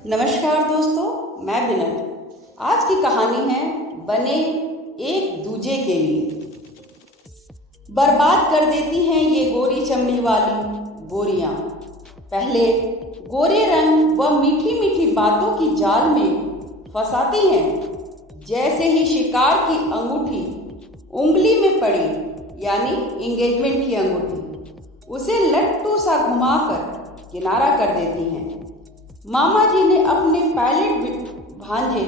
नमस्कार दोस्तों, मैं बिनल। आज की कहानी है बने एक दूजे के लिए। बर्बाद कर देती हैं ये गोरी चमड़ी वाली गोरियां। पहले गोरे रंग व मीठी मीठी बातों की जाल में फंसाती हैं। जैसे ही शिकार की अंगूठी उंगली में पड़ी, यानी एंगेजमेंट की अंगूठी, उसे लट्टू सा घुमाकर किनारा कर देती हैं। मामा जी ने अपने पायलट भांजे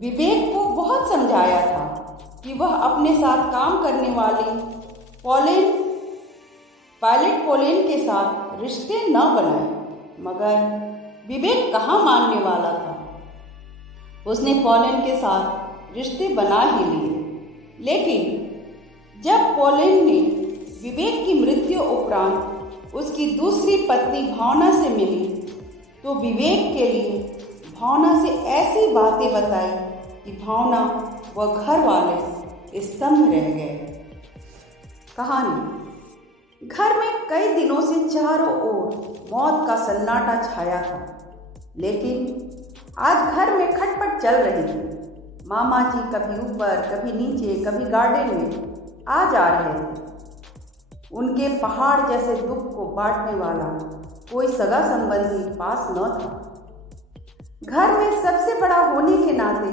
विवेक को बहुत समझाया था कि वह अपने साथ काम करने वाली पायलट पोलेन के साथ रिश्ते न बनाए, मगर विवेक कहाँ मानने वाला था। उसने पोलेन के साथ रिश्ते बना ही लिए। लेकिन जब पोलेन ने विवेक की मृत्यु उपरांत उसकी दूसरी पत्नी भावना से मिली, तो विवेक के लिए भावना से ऐसी बातें बताई कि भावना व घर वाले स्तब्ध रह गए। कहानी। घर में कई दिनों से चारों ओर मौत का सन्नाटा छाया था, लेकिन आज घर में खटपट चल रही थी। मामा जी कभी ऊपर, कभी नीचे, कभी गार्डन में आ जा रहे थे। उनके पहाड़ जैसे दुख को बांटने वाला कोई सगा संबंधी पास न था। घर में सबसे बड़ा होने के नाते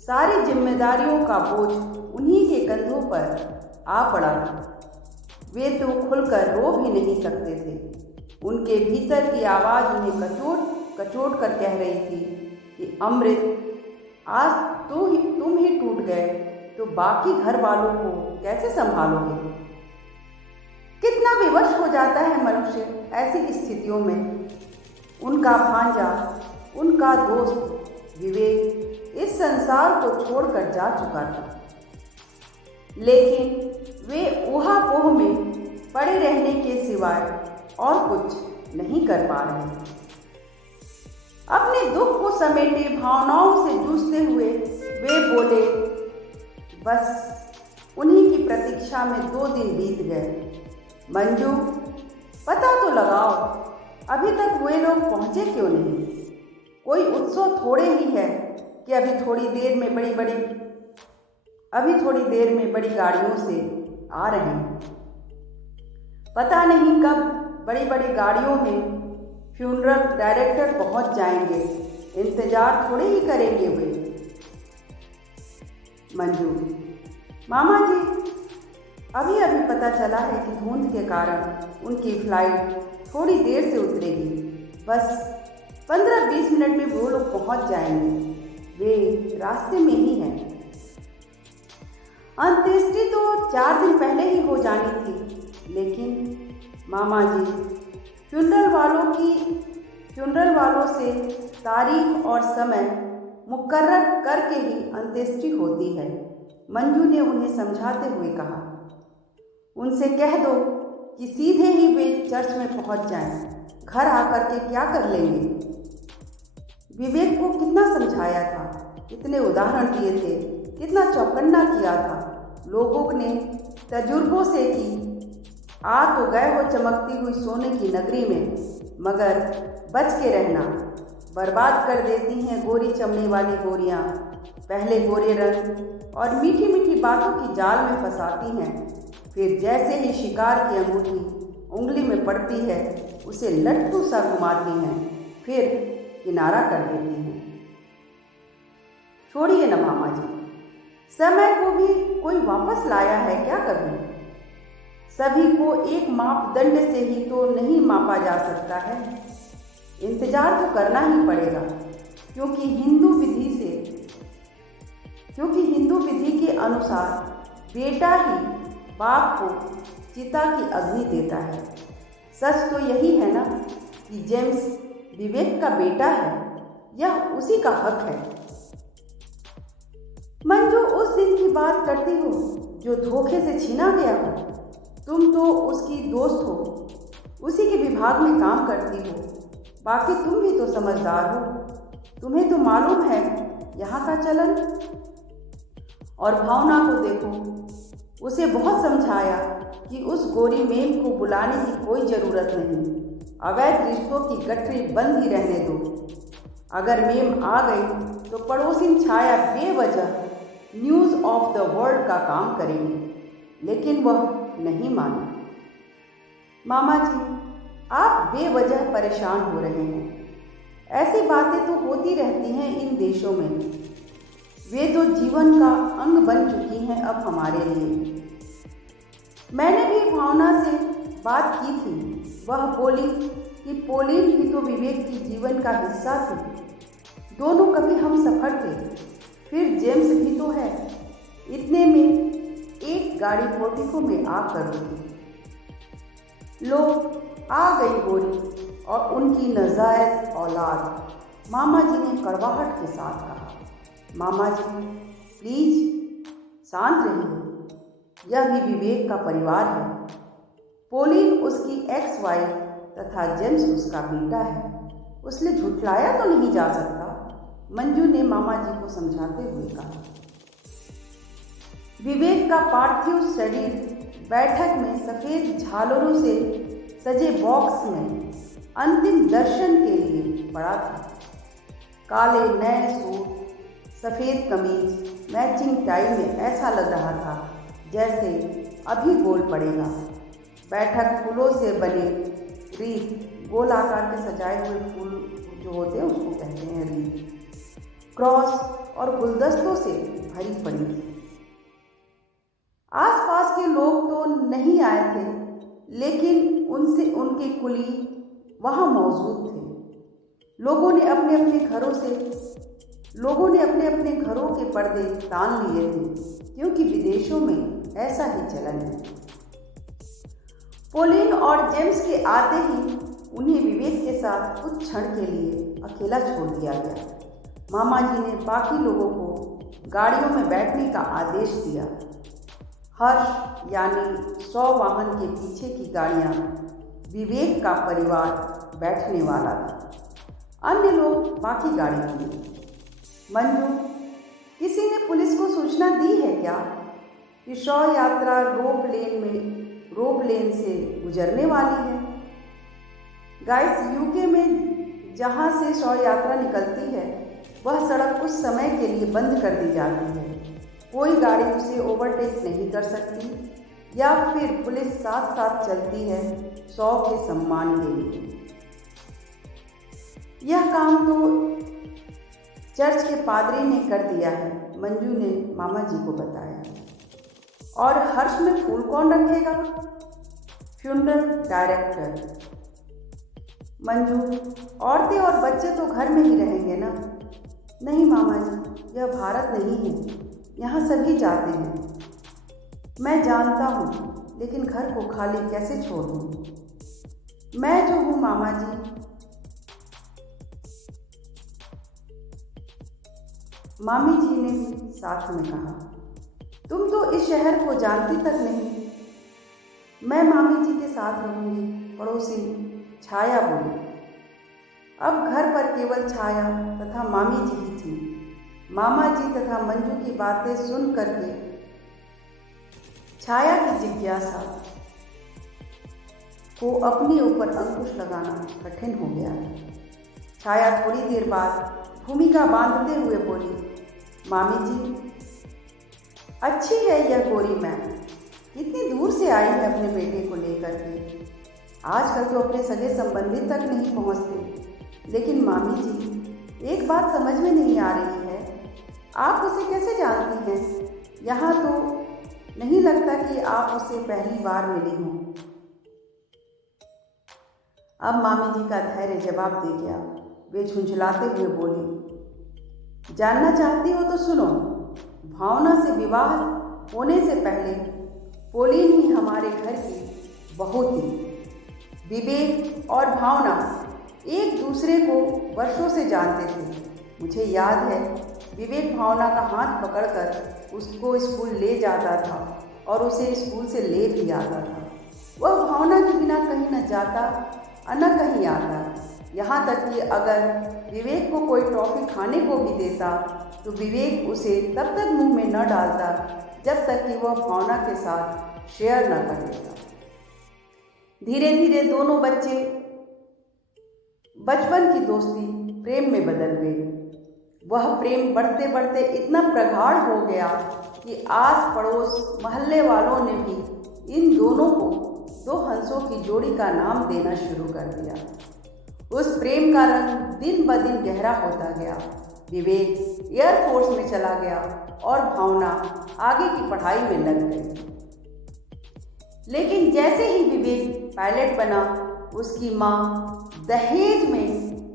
सारी जिम्मेदारियों का बोझ उन्हीं के कंधों पर आ पड़ा था। वे तो खुलकर रो भी नहीं सकते थे। उनके भीतर की आवाज़ उन्हें कचोट कचोट कर कह रही थी कि अमृत, आज तुम ही टूट गए तो बाकी घर वालों को कैसे संभालोगे। कितना विवश हो जाता है मनुष्य ऐसी स्थितियों में। उनका भांजा, उनका दोस्त विवेक इस संसार को छोड़कर जा चुका था, लेकिन वे ऊहापोह में पड़े रहने के सिवाय और कुछ नहीं कर पा रहे। अपने दुख को समेटे भावनाओं से जूझते हुए वे बोले, बस उन्हीं की प्रतीक्षा में 2 दिन बीत गए। मंजू, पता तो लगाओ, अभी तक वे लोग पहुंचे क्यों नहीं। कोई उत्सव थोड़े ही है कि अभी थोड़ी देर में बड़ी गाड़ियों से आ रहे हैं। पता नहीं कब बड़ी बड़ी गाड़ियों में फ्यूनरल डायरेक्टर पहुंच जाएंगे। इंतजार थोड़े ही करेंगे वे। मंजू, मामा जी, अभी पता चला है कि धुंध के कारण उनकी फ्लाइट थोड़ी देर से उतरेगी। बस 15-20 मिनट में वो लोग पहुंच जाएंगे। वे रास्ते में ही हैं। अंत्येष्टि तो 4 दिन पहले ही हो जानी थी, लेकिन मामा जी, फ्यूनरल वालों से तारीख और समय मुकर्रर करके ही अंत्येष्टि होती है। मंजू ने उन्हें समझाते हुए कहा। उनसे कह दो कि सीधे ही वे चर्च में पहुंच जाएं। घर आकर के क्या कर लेंगे। विवेक को कितना समझाया था, कितने उदाहरण दिए थे, कितना चौकन्ना किया था। लोगों ने तजुर्बों से कि आ तो गए हो चमकती हुई सोने की नगरी में, मगर बच के रहना, बर्बाद कर देती हैं गोरी चमड़ी वाली गोरियां। पहले गोरे रंग और मीठी मीठी बातों की जाल में फंसाती हैं, फिर जैसे ही शिकार की अंगूठी उंगली में पड़ती है, उसे लट्टू सा घुमाती हैं, फिर किनारा कर देती हैं। छोड़िए ना मामा जी, समय को भी कोई वापस लाया है क्या कभी। सभी को एक मापदंड से ही तो नहीं मापा जा सकता है। इंतजार तो करना ही पड़ेगा, क्योंकि हिंदू विधि के अनुसार बेटा ही बाप को चिता की अग्नि देता है। सच तो यही है ना कि जेम्स विवेक का बेटा है, यह उसी का हक है। मंजू, उस दिन की बात करती हो जो धोखे से छीना गया हो। तुम तो उसकी दोस्त हो, उसी के विभाग में काम करती हो। बाकी तुम भी तो समझदार हो, तुम्हें तो मालूम है यहाँ का चलन। और भावना को देखो, उसे बहुत समझाया कि उस गोरी मेम को बुलाने की कोई ज़रूरत नहीं, अवैध रिश्तों की गठरी बंद ही रहने दो। अगर मेम आ गई तो पड़ोसिन छाया बेवजह न्यूज़ ऑफ द वर्ल्ड का काम करेगी, लेकिन वह नहीं मानी। मामा जी, आप बेवजह परेशान हो रहे हैं। ऐसी बातें तो होती रहती हैं इन देशों में। वे तो जीवन का अंग बन चुकी हैं अब हमारे लिए। मैंने भी भावना से बात की थी। वह बोली कि पोलिन भी तो विवेक की जीवन का हिस्सा थी। दोनों कभी हम सफ़र थे। फिर जेम्स भी तो है। इतने में एक गाड़ी पोर्टिको में आकर रुकी। लो, आ गई गोरी और उनकी नाजायज औलाद, मामा जी ने कड़वाहट के साथ कहा। मामा जी, प्लीज शांत रहिए। यह भी विवेक का परिवार है। पोलिन उसकी एक्स वाइफ तथा जेम्स उसका बेटा है। उसने झुठलाया तो नहीं जा सकता, मंजू ने मामा जी को समझाते हुए कहा। विवेक का पार्थिव शरीर बैठक में सफ़ेद झालरों से सजे बॉक्स में अंतिम दर्शन के लिए पड़ा था। काले नए सूट, सफ़ेद कमीज, मैचिंग टाई में ऐसा लग रहा था जैसे अभी बोल पड़ेगा। बैठक फूलों से बने रीत, गोल आकार के सजाए हुए फूल जो होते हैं उसको कहते हैं रीत, क्रॉस और गुलदस्तों से भरी पड़ी थी। आसपास के लोग तो नहीं आए थे, लेकिन उनके कुली वहाँ मौजूद थे। लोगों ने अपने अपने घरों के पर्दे तान लिए थे, क्योंकि विदेशों में ऐसा ही चलन है। पोलिन और जेम्स के आते ही उन्हें विवेक के साथ कुछ क्षण के लिए अकेला छोड़ दिया गया। मामा जी ने बाकी लोगों को गाड़ियों में बैठने का आदेश दिया। हर्ष यानी 100 वाहन के पीछे की गाड़ियां विवेक का परिवार बैठने वाला था। अन्य लोग बाकी गाड़ियों में। मंजू, किसी ने पुलिस को सूचना दी है क्या कि शव यात्रा रोब लेन से गुजरने वाली है? गाइस, यूके में जहां से शव यात्रा निकलती है वह सड़क कुछ समय के लिए बंद कर दी जाती है। कोई गाड़ी उसे ओवरटेक नहीं कर सकती या फिर पुलिस साथ साथ चलती है शव के सम्मान के लिए। यह काम तो चर्च के पादरी ने कर दिया है, मंजू ने मामा जी को बताया। और हर्ष में फूल कौन रखेगा? Funeral director. मंजू, औरतें और बच्चे तो घर में ही रहेंगे ना? नहीं मामा जी, यह भारत नहीं है, यहाँ सभी जाते हैं। मैं जानता हूँ, लेकिन घर को खाली कैसे छोड़ दूँ? मैं जो हूँ मामा जी। मामी जी ने भी साथ में कहा। तुम तो इस शहर को जानती तक नहीं। मैं मामी जी के साथ रहूंगी, पड़ोसी छाया बोली। अब घर पर केवल छाया तथा मामी जी ही थी। मामा जी तथा मंजू की बातें सुन करके छाया की जिज्ञासा को अपने ऊपर अंकुश लगाना कठिन हो गया। छाया थोड़ी देर बाद भूमिका बांधते हुए बोली, मामी जी, अच्छी है यह गोरी मैम, कितनी दूर से आई है अपने बेटे को लेकर के। आजकल तो अपने सगे संबंधी तक नहीं पहुंचते। लेकिन मामी जी, एक बात समझ में नहीं आ रही है, आप उसे कैसे जानती हैं? यहाँ तो नहीं लगता कि आप उसे पहली बार मिली हों। अब मामी जी का धैर्य जवाब दे गया। वे झुंझलाते हुए बोली, जानना चाहती हो तो सुनो। भावना से विवाह होने से पहले पोलिन ही हमारे घर की बहू थी। विवेक और भावना एक दूसरे को वर्षों से जानते थे। मुझे याद है, विवेक भावना का हाथ पकड़कर उसको स्कूल ले जाता था और उसे स्कूल से ले भी आता था। वह भावना के बिना कहीं न जाता और न कहीं आता। यहाँ तक कि अगर विवेक को कोई टॉफ़ी खाने को भी देता तो विवेक उसे तब तक मुंह में न डालता जब तक कि वह भावना के साथ शेयर न कर देता। धीरे धीरे दोनों बच्चे बचपन की दोस्ती प्रेम में बदल गई। वह प्रेम बढ़ते बढ़ते इतना प्रगाढ़ हो गया कि आस पड़ोस मोहल्ले वालों ने भी इन दोनों को दो हंसों की जोड़ी का नाम देना शुरू कर दिया। उस प्रेम का रंग दिन ब दिन गहरा होता गया। विवेक एयरफोर्स में चला गया और भावना आगे की पढ़ाई में लग गई। लेकिन जैसे ही विवेक पायलट बना, उसकी माँ दहेज में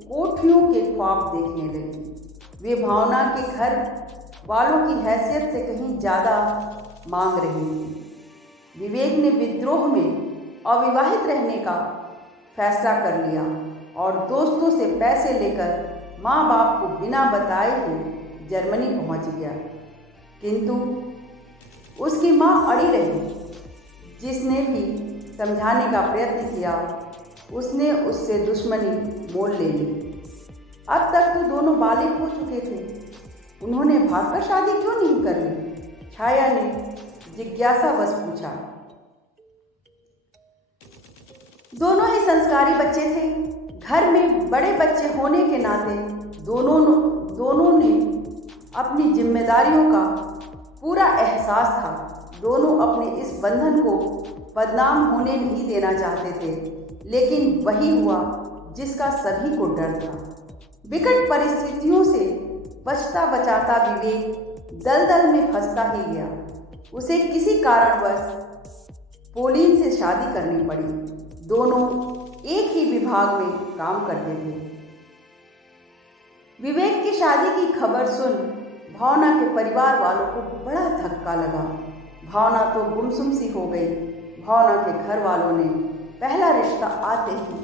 कोठियों के ख्वाब देखने लगी। वे भावना के घर वालों की हैसियत से कहीं ज़्यादा मांग रही थी। विवेक ने विद्रोह में अविवाहित रहने का फैसला कर लिया और दोस्तों से पैसे लेकर माँ बाप को बिना बताए ही जर्मनी पहुँच गया। किंतु उसकी माँ अड़ी रही। जिसने भी समझाने का प्रयत्न किया, उसने उससे दुश्मनी मोल ले ली। अब तक तो दोनों बालिग हो चुके थे, उन्होंने भागकर शादी क्यों नहीं कर ली? छाया ने जिज्ञासावश पूछा। दोनों ही संस्कारी बच्चे थे। घर में बड़े बच्चे होने के नाते दोनों ने अपनी जिम्मेदारियों का पूरा एहसास था। दोनों अपने इस बंधन को बदनाम होने नहीं देना चाहते थे, लेकिन वही हुआ जिसका सभी को डर था। विकट परिस्थितियों से बचता बचाता विवेक दलदल में फंसता ही गया। उसे किसी कारणवश पोलीन से शादी करनी पड़ी। दोनों एक ही विभाग में काम करते थे। विवेक की शादी की खबर सुन भावना के परिवार वालों को बड़ा धक्का लगा। भावना तो गुमसुम सी हो गई। भावना के घर वालों ने पहला रिश्ता आते ही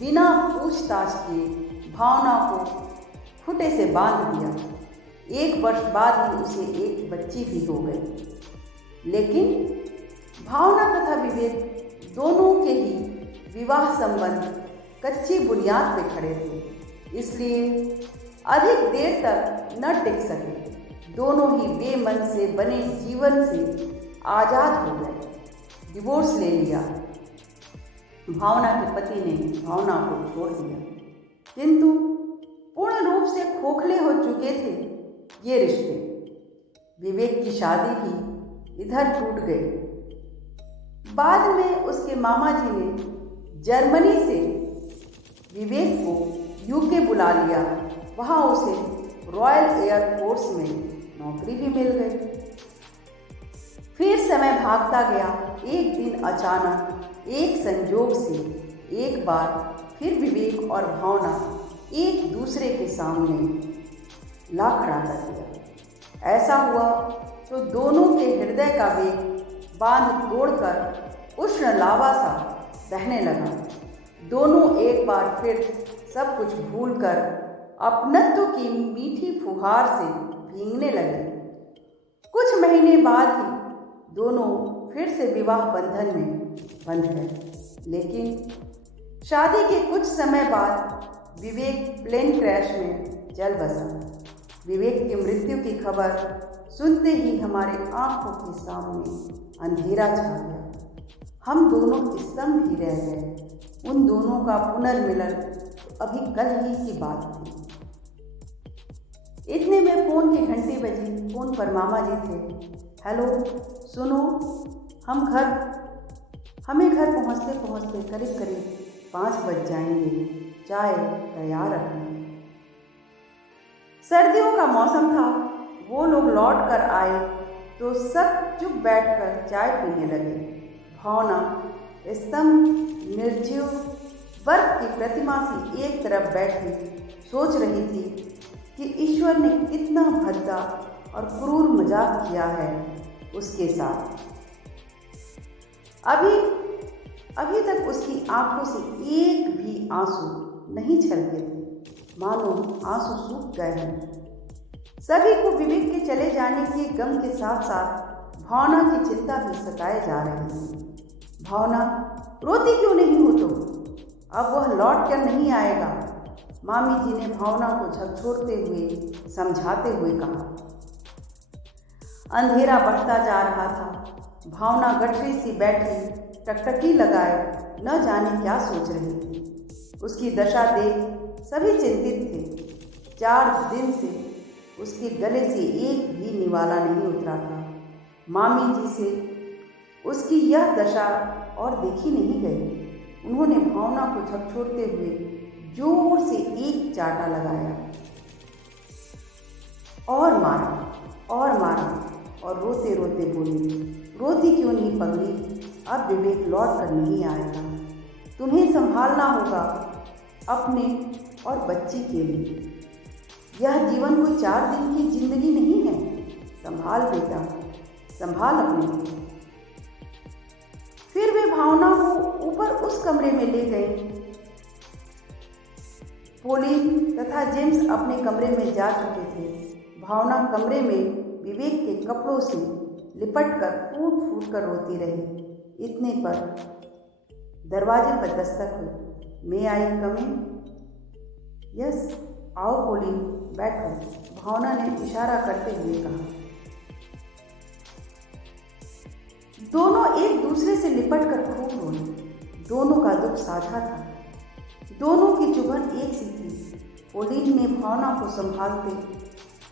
बिना पूछताछ किए भावना को खूंटे से बांध दिया। 1 वर्ष बाद ही उसे एक बच्ची भी हो गई। लेकिन भावना तथा विवेक दोनों के ही विवाह संबंध कच्ची बुनियाद पे खड़े थे, इसलिए अधिक देर तक न टिक सके। दोनों ही बेमन से बने जीवन से आज़ाद हो गए। डिवोर्स ले लिया। भावना के पति ने भावना को छोड़ दिया, किंतु पूर्ण रूप से खोखले हो चुके थे ये रिश्ते। विवेक की शादी भी इधर टूट गई। बाद में उसके मामा जी ने जर्मनी से विवेक को यूके बुला लिया। वहाँ उसे रॉयल एयरफोर्स में नौकरी भी मिल गई। फिर समय भागता गया। एक दिन अचानक एक संजोग से एक बार फिर विवेक और भावना एक दूसरे के सामने ला खड़ा कर दिया। ऐसा हुआ तो दोनों के हृदय का वेग बांध तोड़कर उष्ण लावा सा बहने लगा। दोनों एक बार फिर सब कुछ भूलकर अपनत्व की मीठी फुहार से भीगने लगे। कुछ महीने बाद ही दोनों फिर से विवाह बंधन में बंध गए। लेकिन शादी के कुछ समय बाद विवेक प्लेन क्रैश में जल बसा। विवेक की मृत्यु की खबर सुनते ही हमारे आंखों के सामने अंधेरा छा गया। हम दोनों स्तंभ ही रह गए। उन दोनों का पुनर्मिलन अभी कल ही की बात थी। इतने में फ़ोन की घंटी बजी। फ़ोन पर मामा जी थे। हेलो, सुनो, हमें घर पहुँचते पहुँचते करीब करीब 5 बज जाएंगे। चाय तैयार रखना। सर्दियों का मौसम था। वो लोग लौट कर आए तो सब चुप बैठकर चाय पीने लगे। भावना स्तंभ निर्जीव बर्फ की प्रतिमा सी एक तरफ बैठी सोच रही थी कि ईश्वर ने कितना भद्दा और क्रूर मजाक किया है उसके साथ। अभी तक उसकी आंखों से एक भी आंसू नहीं छलके थे, मानो आंसू सूख गए हैं। सभी को विवेक के चले जाने के गम के साथ साथ भावना की चिंता भी सताए जा रही थी। भावना, रोती क्यों नहीं हो तुम? अब वह लौट कर नहीं आएगा। मामी जी ने भावना को झकझोरते हुए समझाते हुए कहा। अंधेरा बढ़ता जा रहा था। भावना गठरी सी बैठी टकटकी लगाए न जाने क्या सोच रही थी। उसकी दशा देख सभी चिंतित थे। 4 दिन से उसके गले से एक भी निवाला नहीं उतरा था। मामी जी से उसकी यह दशा और देखी नहीं गई। उन्होंने भावना को झकझोरते हुए जोर से एक चाटा लगाया और मारा और रोते रोते बोली, रोती क्यों नहीं पगली, अब विवेक लौट कर नहीं आएगा। तुम्हें संभालना होगा अपने और बच्ची के लिए। यह जीवन कोई 4 दिन की जिंदगी नहीं है। संभाल बेटा, संभाल अपने को। फिर वे भावना को ऊपर उस कमरे में ले गए। पोलिन तथा जेम्स अपने कमरे में जा चुके थे। भावना कमरे में विवेक के कपड़ों से लिपटकर फूट फूट कर रोती रही। इतने पर दरवाजे पर दस्तक हुई। मे आई कम इन? यस, आओ पोलिन, बैठो, भावना ने इशारा करते हुए कहा। दोनों एक दूसरे से लिपटकर खूब रोए। दोनों का दुख साझा था। दोनों की चुभन एक सी थी। पोलिन ने भावना को संभालते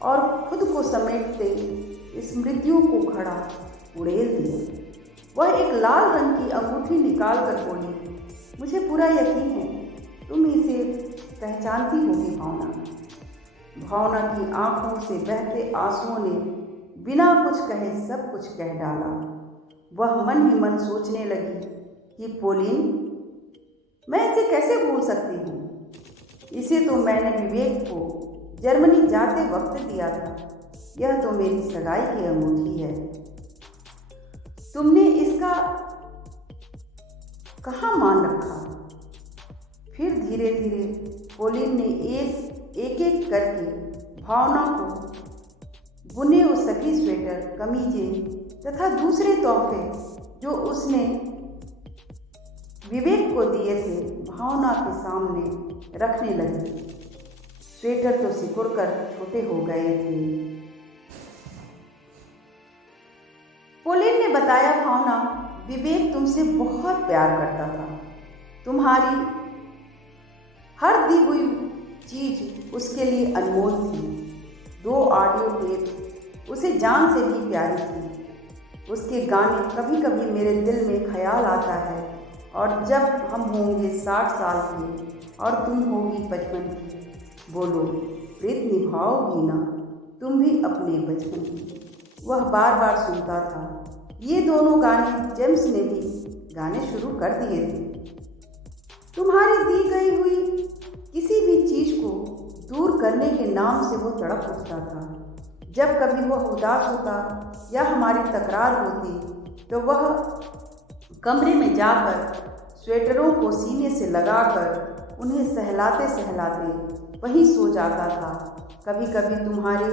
और खुद को समेटते स्मृतियों को खड़ा उड़ेल दिया। वह एक लाल रंग की अंगूठी निकाल कर बोली, मुझे पूरा यकीन है तुम इसे पहचानती होगी भावना। भावना की आंखों से बहते आंसुओं ने बिना कुछ कहे सब कुछ कह डाला। वह मन ही मन सोचने लगी कि पोलिन, मैं इसे कैसे भूल सकती हूँ। इसे तो मैंने विवेक को जर्मनी जाते वक्त दिया था। यह तो मेरी सगाई की अंगूठी है। तुमने इसका कहाँ मान रखा? फिर धीरे धीरे पोलिन ने एक एक करके भावना को बुने हुए सभी स्वेटर, कमीजें तथा दूसरे तोहफे जो उसने विवेक को दिए थे भावना के सामने रखने लगी। स्वेटर तो सिकुड़कर छोटे हो गए थे। पोलिन ने बताया, भावना, विवेक तुमसे बहुत प्यार करता था। तुम्हारी हर दी हुई चीज उसके लिए अनमोल थी। 2 ऑडियो टेप उसे जान से भी प्यारी थी। उसके गाने कभी कभी मेरे दिल में ख्याल आता है, और जब हम होंगे 60 साल के और तुम होगी 55 की, बोलो प्रीत निभाओगी ना तुम भी अपने बचपन की। वह बार बार सुनता था। ये दोनों गाने जेम्स ने भी गाने शुरू कर दिए थे। तुम्हारी दी गई हुई किसी भी चीज को दूर करने के नाम से वो तड़प उठता था। जब कभी वह उदास होता या हमारी तकरार होती तो वह कमरे में जाकर स्वेटरों को सीने से लगाकर उन्हें सहलाते सहलाते वहीं सो जाता था। कभी कभी तुम्हारे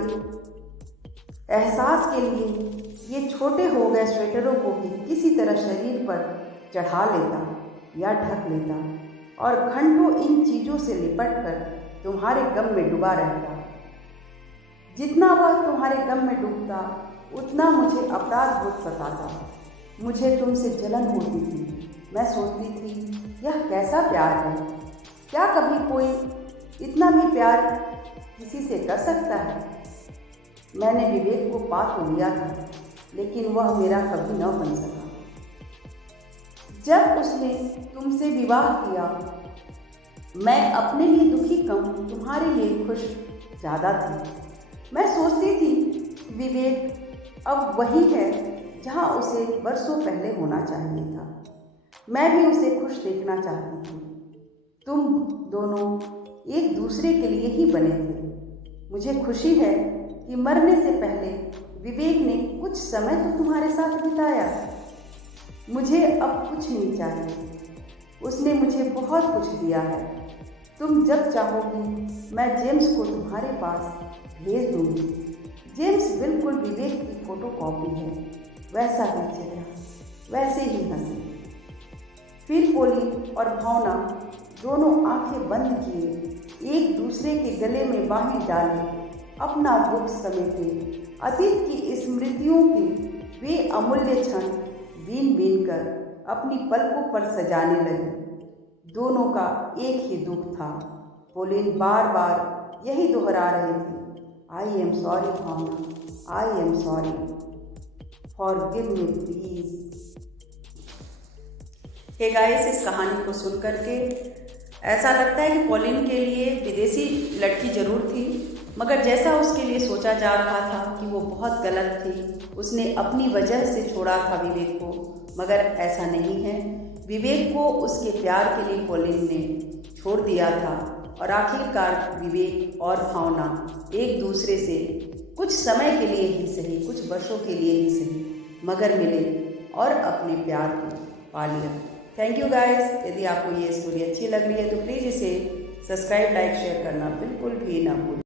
एहसास के लिए ये छोटे हो गए स्वेटरों को भी किसी तरह शरीर पर चढ़ा लेता या ढक लेता और घंटों इन चीज़ों से लिपट कर तुम्हारे गम में डूबा रहता। जितना वह तुम्हारे गम में डूबता उतना मुझे अपराध बोध सताता। मुझे तुमसे जलन होती थी। मैं सोचती थी, यह कैसा प्यार है? क्या कभी कोई इतना भी प्यार किसी से कर सकता है? मैंने विवेक को पा तो लिया था, लेकिन वह मेरा कभी न बन सका। जब उसने तुमसे विवाह किया, मैं अपने लिए दुखी कम, तुम्हारे लिए खुश ज़्यादा थी। मैं सोचती थी विवेक अब वही है जहाँ उसे वर्षों पहले होना चाहिए था। मैं भी उसे खुश देखना चाहती थी। तुम दोनों एक दूसरे के लिए ही बने थे। मुझे खुशी है कि मरने से पहले विवेक ने कुछ समय तो तुम्हारे साथ बिताया। मुझे अब कुछ नहीं चाहिए। उसने मुझे बहुत कुछ दिया है। तुम जब चाहोगी मैं जेम्स को तुम्हारे पास भेज दूंगी। जेम्स बिल्कुल विवेक की फोटोकॉपी है, वैसा ही चेहरा, वैसे ही हंसी। फिर पोलिन और भावना दोनों आंखें बंद किए एक दूसरे के गले में बाहें डाले अपना दुख समेटे अतीत की स्मृतियों के वे अमूल्य क्षण बीन बीन कर अपनी पलकों पर सजाने लगे। दोनों का एक ही दुख था। पोलिन बार बार यही दोहरा रहे थे, I am sorry Bhavana, I am sorry, forgive me please. Hey guys, इस कहानी को सुन करके ऐसा लगता है कि पॉलिन के लिए विदेशी लड़की जरूर थी, मगर जैसा उसके लिए सोचा जा रहा था कि वो बहुत गलत थी। उसने अपनी वजह से छोड़ा था विवेक को, मगर ऐसा नहीं है। विवेक को उसके प्यार के लिए पॉलिन ने छोड़ दिया था और आखिरकार विवेक और भावना एक दूसरे से कुछ समय के लिए ही सही, कुछ वर्षों के लिए ही सही, मगर मिले और अपने प्यार को पा लिया। Thank you guys. यदि आपको ये स्टोरी अच्छी लग रही है तो प्लीज़ इसे सब्सक्राइब, लाइक, शेयर करना बिल्कुल भी ना भूलें।